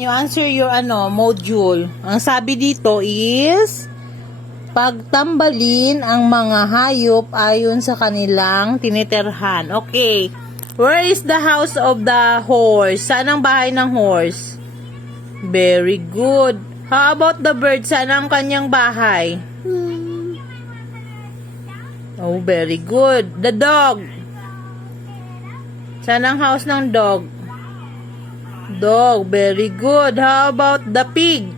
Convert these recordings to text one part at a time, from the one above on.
You answer your module. Ang sabi dito is pagtambalin ang mga hayop ayon sa kanilang tinitirhan. Okay. Where is the house of the horse? Saan ang bahay ng horse? Very good. How about the bird? Saan ang kanyang bahay? Oh, very good. The dog. Saan ang house ng dog? Dog. Very good. How about the pig?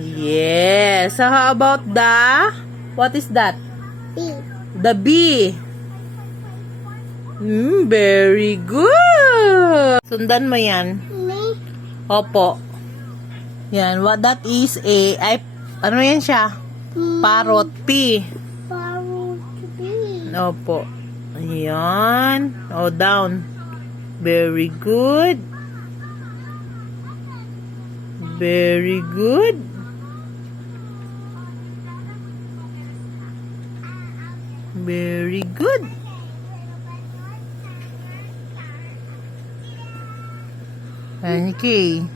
Yes. So how about what is that? Bee. The bee. Very good. Sundan mo yan. Me. Opo. Yan. What that is ano yan siya? Parrot. P. Parrot. Bee. Opo. Yan. O, down. Very good. Very good. Very good. Okay.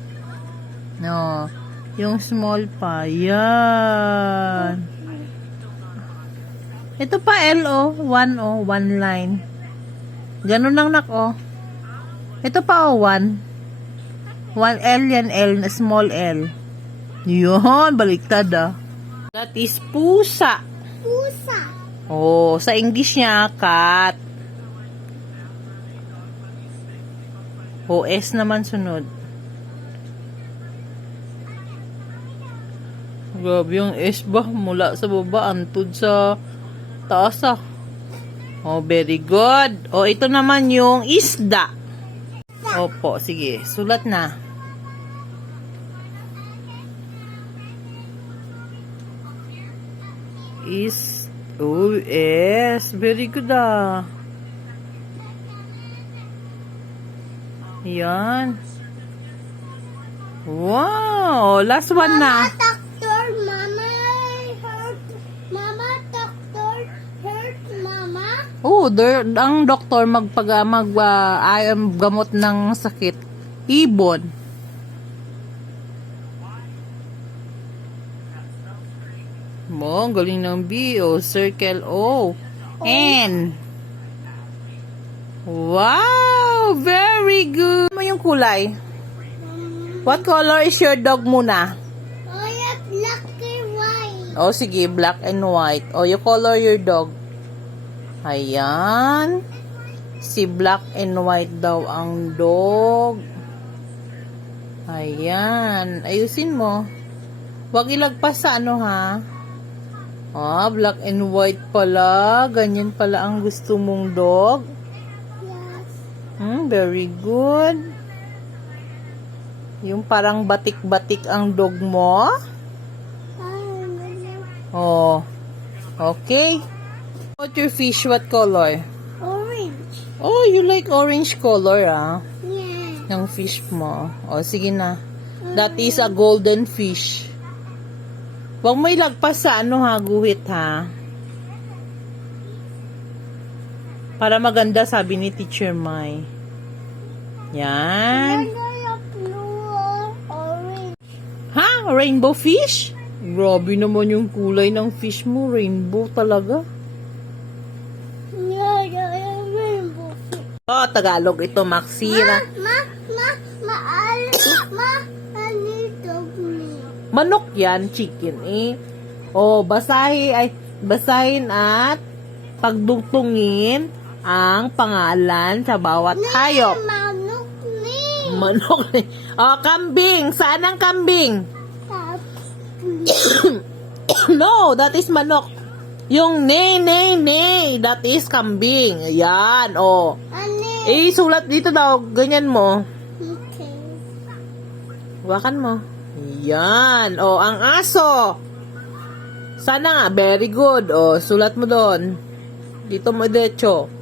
No. Yung small pa. Yan. Ito pa L o. One line. Ganun lang o. Ito pa o, one. One L yan, L, small L. Yun, baliktad That is pusa. Pusa. Oh, sa English niya, cat. O, S naman sunod. Grabe yung S ba? Mula sa baba, antod sa taas Oh, very good. Oh, ito naman yung isda. Opo, sige. Sulat na. Oh, yes. Very good Yan. Wow. Last one na. Doctor, Mama hurt. Mama, doctor hurt, Mama. Oh, ang doktor gamot ng sakit. Ibon. Mo, galing ng B. O, circle O. N. Wow! Very good! Ano yung kulay? What color is your dog muna? Oh, yeah, black and white. O, sige, black and white. O, you color your dog. Ayan. Si black and white daw ang dog. Ayan. Ayusin mo. Huwag ilagpas sa ha. Black and white pala. Ganyan pala ang gusto mong dog. Yes. Very good. Yung parang batik-batik ang dog mo. Oh. Okay. What your fish? What color? Orange. Oh, you like orange color, Yeah. Yung fish mo. Oh, sige na. That is a golden fish. Huwag mo ilagpas sa guhit Para maganda, sabi ni Teacher Mai. Yan. Blue, orange. Ha? Rainbow fish? Grabe naman yung kulay ng fish mo. Rainbow talaga. Yeah, rainbow. Oh, Tagalog ito, Maxira. Manok yan, chicken Oh, basahin at pagdugtungin ang pangalan sa bawat hayop. Manok ni. Oh, kambing. Saan ang kambing? No, that is manok. Yung ne. That is kambing. Ayan, oh. Sulat dito daw. Ganyan mo. Okay. Hawakan mo. Yan. O, ang aso. Sana nga. Very good. O, sulat mo doon. Dito mo diretso.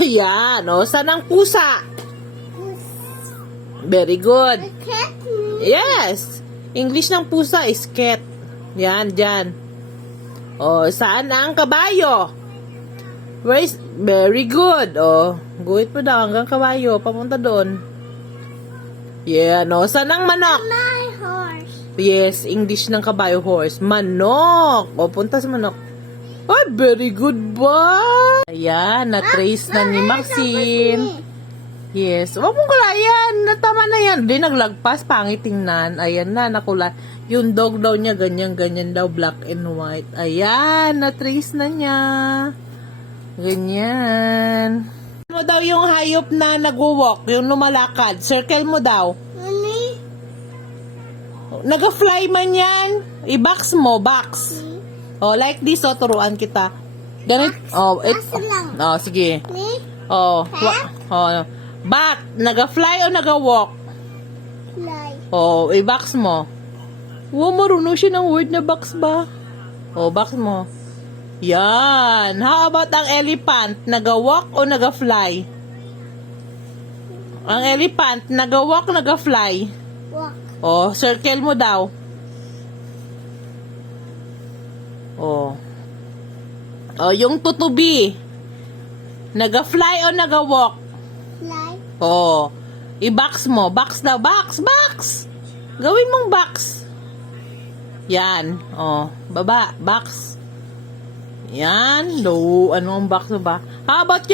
Yan. O, sana ang pusa. Very good. Yes. English ng pusa is cat. Yan, dyan. O, saan ang kabayo? Where is... Very good. O, guhit mo daw hanggang kabayo. Papunta doon. Yeah, no. Saan ang manok? My horse. Yes, English ng kabayo, horse. Manok. O, punta sa manok. Ay, very good ba? Ayan, na-trace na ni Maxine. Yes. Huwag mong kulayan. Tama na yan. Di naglagpas. Pangit tingnan. Ayan na, nakula. Yung dog daw niya, ganyan-ganyan daw. Black and white. Ayan, na-trace na niya. Ganyan. Ano daw yung hayop na nag-walk? Yung lumalakad. Circle mo daw. Mommy. Naga-fly man yan. I-box mo, box. Oh, like this, oh, turuan kita. Ganit, oh, Basta lang. oh, sige. Me. Oh, oh, bat, naga-fly o naga-walk? Fly. Oh, i-box mo. Wow, marunong siya ng word na box ba? Oh, box mo. Yan. How about ang elephant? Naga-walk o naga-fly? Ang elephant, naga-walk, naga-fly? Walk. Oh, circle mo daw. Oh. Oh, yung tutubi. Naga-fly o naga-walk? Fly. Oh. I-box mo. Box daw. Box, box. Gawin mong box. Yan. Oh. Baba. Box. Yan. No. Ano ang box mo ba? How about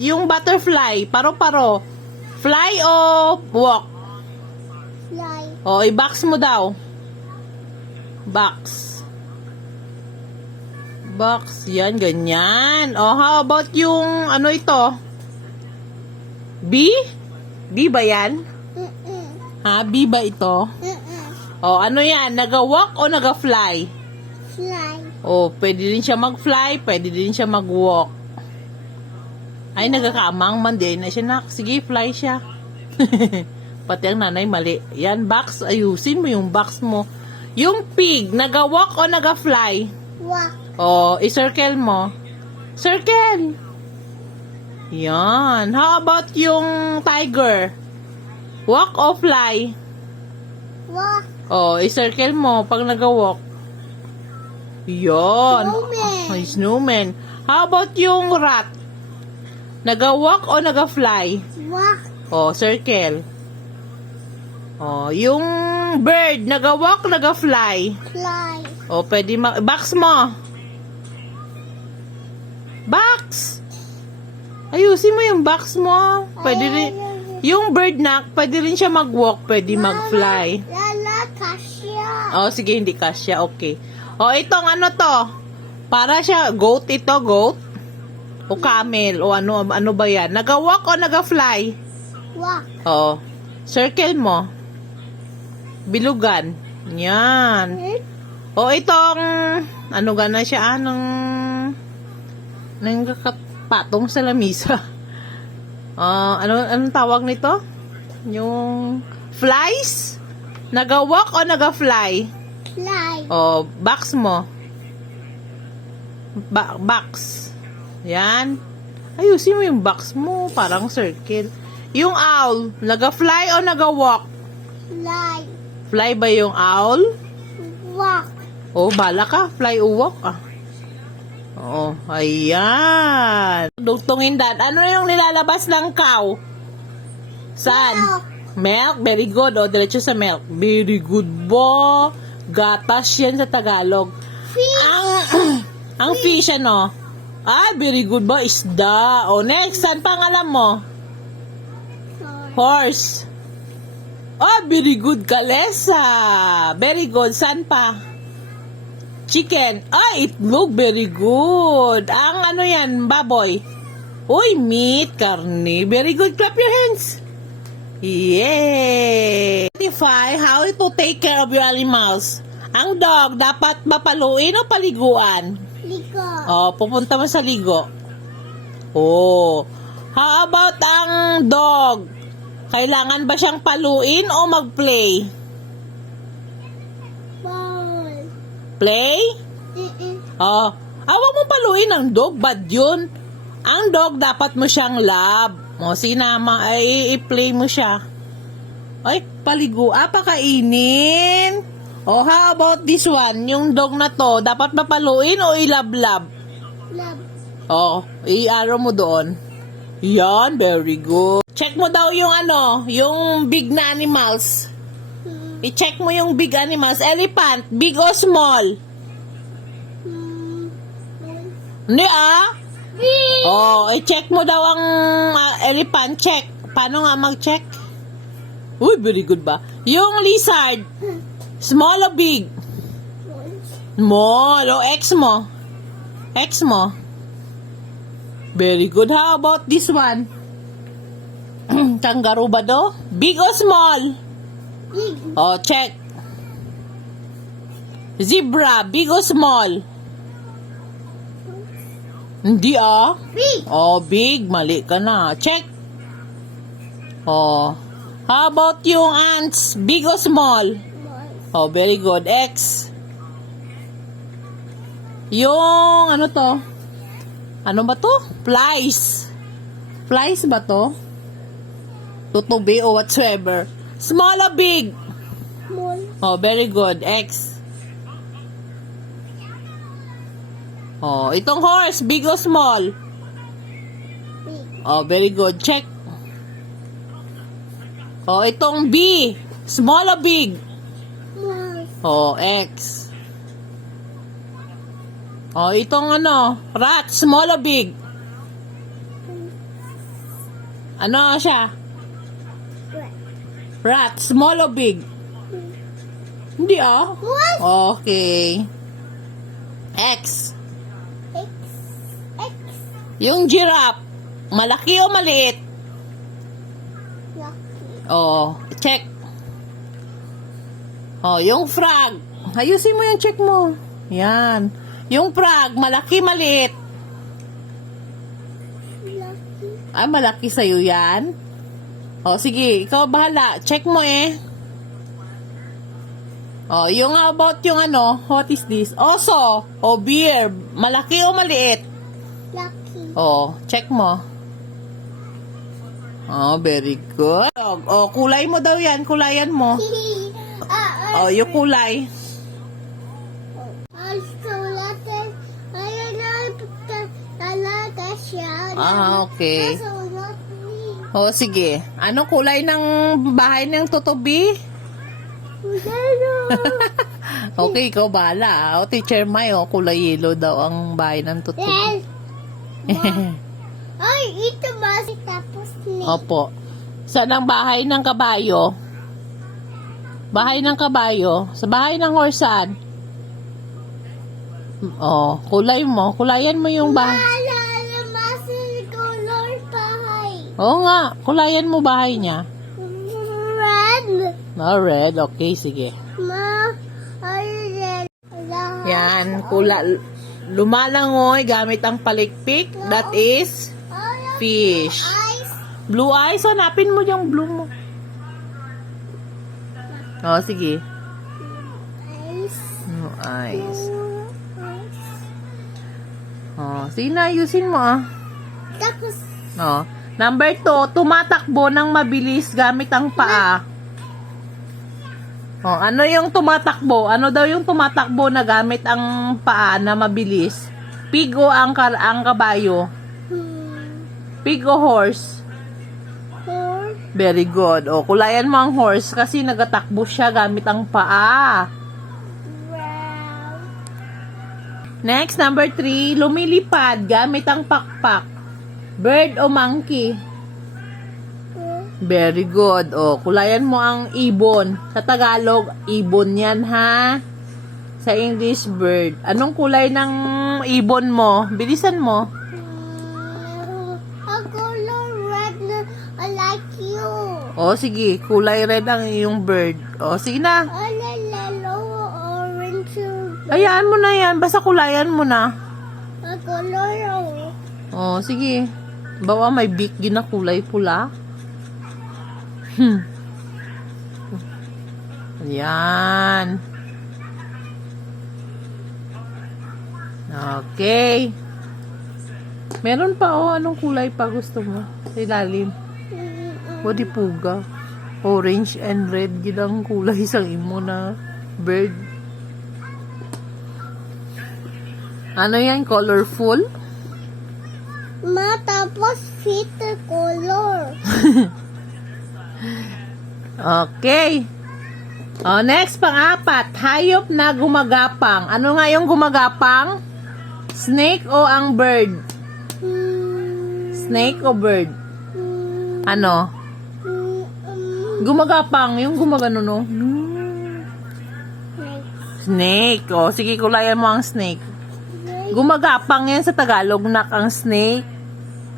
yung butterfly? Paro-paro. Fly o walk? Fly. Oh, i-box mo daw. Box. Box. Yan, ganyan. Oh, how about yung, ano ito? B? B ba yan? Mm-mm. Ha? B ba ito? Mm-mm. Oh, ano yan? Naga-walk o naga-fly? Fly. Oh, pwede din siya mag-fly, pwede din siya mag-walk. Ay, nagakamang man din na siya, nak. Sige, fly siya. Pati ang nanay, mali. Yan, box. Ayusin mo yung box mo. Yung pig, naga-walk o naga-fly? Walk. Oh, i-circle mo. Circle. Yan. How about yung tiger? Walk o fly? Walk. Oh, i-circle mo pag nag-walk. Yan. Snowman. Ay, snowman. How about yung rat? Naga-walk o naga-fly? Walk. Oh, circle. Oh, yung bird, naga-walk, naga-fly? Fly. Oh, pwede box mo. Box. Ayusin mo yung box mo. Pwede rin, yung bird na, pwede rin siya mag-walk, pwede mag-fly. Lala, kasya. Oh, sige, hindi kasya. Okay. Oh, itong ano to? Para siya, goat ito, goat? O camel, o ano ba yan? Naga-walk o naga-fly? Walk. Oh, circle mo. Bilugan. Yan. O itong, ano gana siya, nanggakapatong sa lamisa. Anong tawag nito? Yung flies? Naga-walk o naga-fly? Fly. O, box mo. Box. Yan. Ayusin mo yung box mo. Parang circle. Yung owl, naga-fly o naga-walk? Fly. Fly ba yung owl? Walk. Oh, bala ka. Fly o walk, ah. Oo, ayan. Dugtungin dan. Ano yung nilalabas ng cow? Saan? Milk. Milk? Very good. O, diretso sa milk. Very good bo. Gatas yan sa Tagalog. Fish. Ang fish, ano? Ah, very good ba? Isda. O, next. Saan pangalan mo? Horse. Oh, very good, Kalesa. Very good. Saan pa? Chicken. Ay, itlog. Very good. Ang ano yan, baboy. Uy, meat, karne. Very good. Clap your hands. Yay! Identify how to take care of your animals. Ang dog, dapat mapaluin o paliguan? Ligo. Oh, pupunta mo sa ligo. Oh. How about ang dog? Kailangan ba siyang paluin o mag-play? Ball. Play? Oh. Huwag mo paluin ang dog. Bad yun. Ang dog, dapat mo siyang love. O, sinama, ay i-play mo siya. Ay, paligo. Pakainin. O, how about this one? Yung dog na to, dapat mapaluin o ilab-lab? Love. O, i-arrow mo doon. Yan, very good. Check mo daw yung yung big na animals. I-check mo yung big animals. Elephant, big or small? Hindi Big. Oh, i-check mo daw ang elephant. Check. Paano nga mag-check? Uy, very good ba? Yung lizard, small or big? Small. O, X mo. X mo. Very good. How about this one? Kangaroo ba do? Big or small? Big. Oh, check. Zebra, big or small? Hindi Big. Oh, big. Mali ka na. Check. Oh. How about yung ants? Big or small? Oh, very good. X. Yung, ano to? Ano ba to? Flies. Flies ba to? Tutubi o whatsoever. Small or big? Small. Oh, very good. X. Oh, itong horse, big or small? Big. Oh, very good. Check. Oh, itong B, small or big? Small. Oh, X. Oh, itong rat, small or big? Ano siya? Red. Rat, small or big? Hindi What? Okay. X. X. X. Yung giraffe, malaki o maliit? Lucky. Oh, check. Oh, yung frog. Ayusin mo yung check mo. Yan. Yung frog, malaki, maliit. Lucky. Ay, malaki sa'yo yan. Oh, sige. Ikaw bahala. Check mo Oh, yung about yung what is this? Oso. O bear. Malaki o maliit? Lucky. Oh, check mo. Oh, very good. Oh, kulay mo daw yan. Kulayan mo. Oh, yung kulay. Okay. Oh, sige. Anong kulay ng bahay ng tutubi? Okay, ikaw bahala. O, Teacher Mai, kulay yellow daw ang bahay ng tutubi. Ay, ito ba si tapos ni? Opo. Saan ang bahay ng kabayo? Bahay ng kabayo? Sa bahay ng horse saan? Oh, kulay mo. Kulayan mo yung bahay. Color bahay. Oo nga, kulayan mo bahay niya. Red. Oh, red. Okay, sige. Red. Yan, lumalangoy gamit ang palikpik. That is fish. Eyes. Blue eyes, hanapin mo yung blue mo. Oh, sige. Eyes. Blue eyes. Oh, sige na, ayusin mo Tapos, Oh. Number 2, tumatakbo ng mabilis gamit ang paa. Oh, ano yung tumatakbo? Ano daw yung tumatakbo na gamit ang paa na mabilis? Pig o ang kabayo? Pig o horse? four. Very good. O, kulayan mo ang horse kasi nagatakbo siya gamit ang paa. Brown. Next, number 3, lumilipad gamit ang pakpak. Bird o monkey? Very good. O, kulayan mo ang ibon. Sa Tagalog, ibon yan, ha? Sa English, bird. Anong kulay ng ibon mo? Bilisan mo. A color red na I like you. O, sige. Kulay red ang iyong bird. O, sige na. Yellow, orange. Hayaan mo na yan. Basta kulayan mo na. A color O, sige. Bawa may beak na kulay pula. Yan. Okay. Meron pa anong kulay pa gusto mo? Sa ilalim. O di puga. Orange and red yun ang kulay sa imo na bird. Ano yan? Colorful? Ma, tapos fit the color. Okay. Oh, next, pang-apat. Hayop na gumagapang. Ano nga yung gumagapang? Snake o ang bird? Snake o bird? Ano? Gumagapang. Yung gumagano, no? Snake. O, sige, kulayan mo ang snake. Gumagapang yan sa Tagalog, nak, ang snake.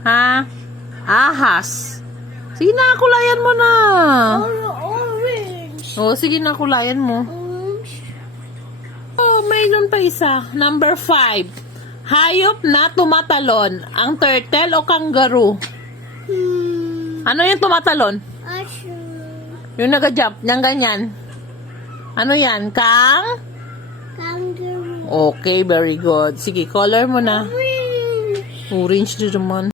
Ha? Ahas. Sige na, kulayan mo na. Orange. O, sige na, kulayan mo. Orange. Oh, mayroon pa isa. Number 5. Hayop na tumatalon. Ang turtle o kangaroo? Ano yung tumatalon? Mushroom. Yung nag-jump, yung ganyan. Ano yan? Kangaroo. Okay, very good. Sige, color mo na. Orange. Orange din naman.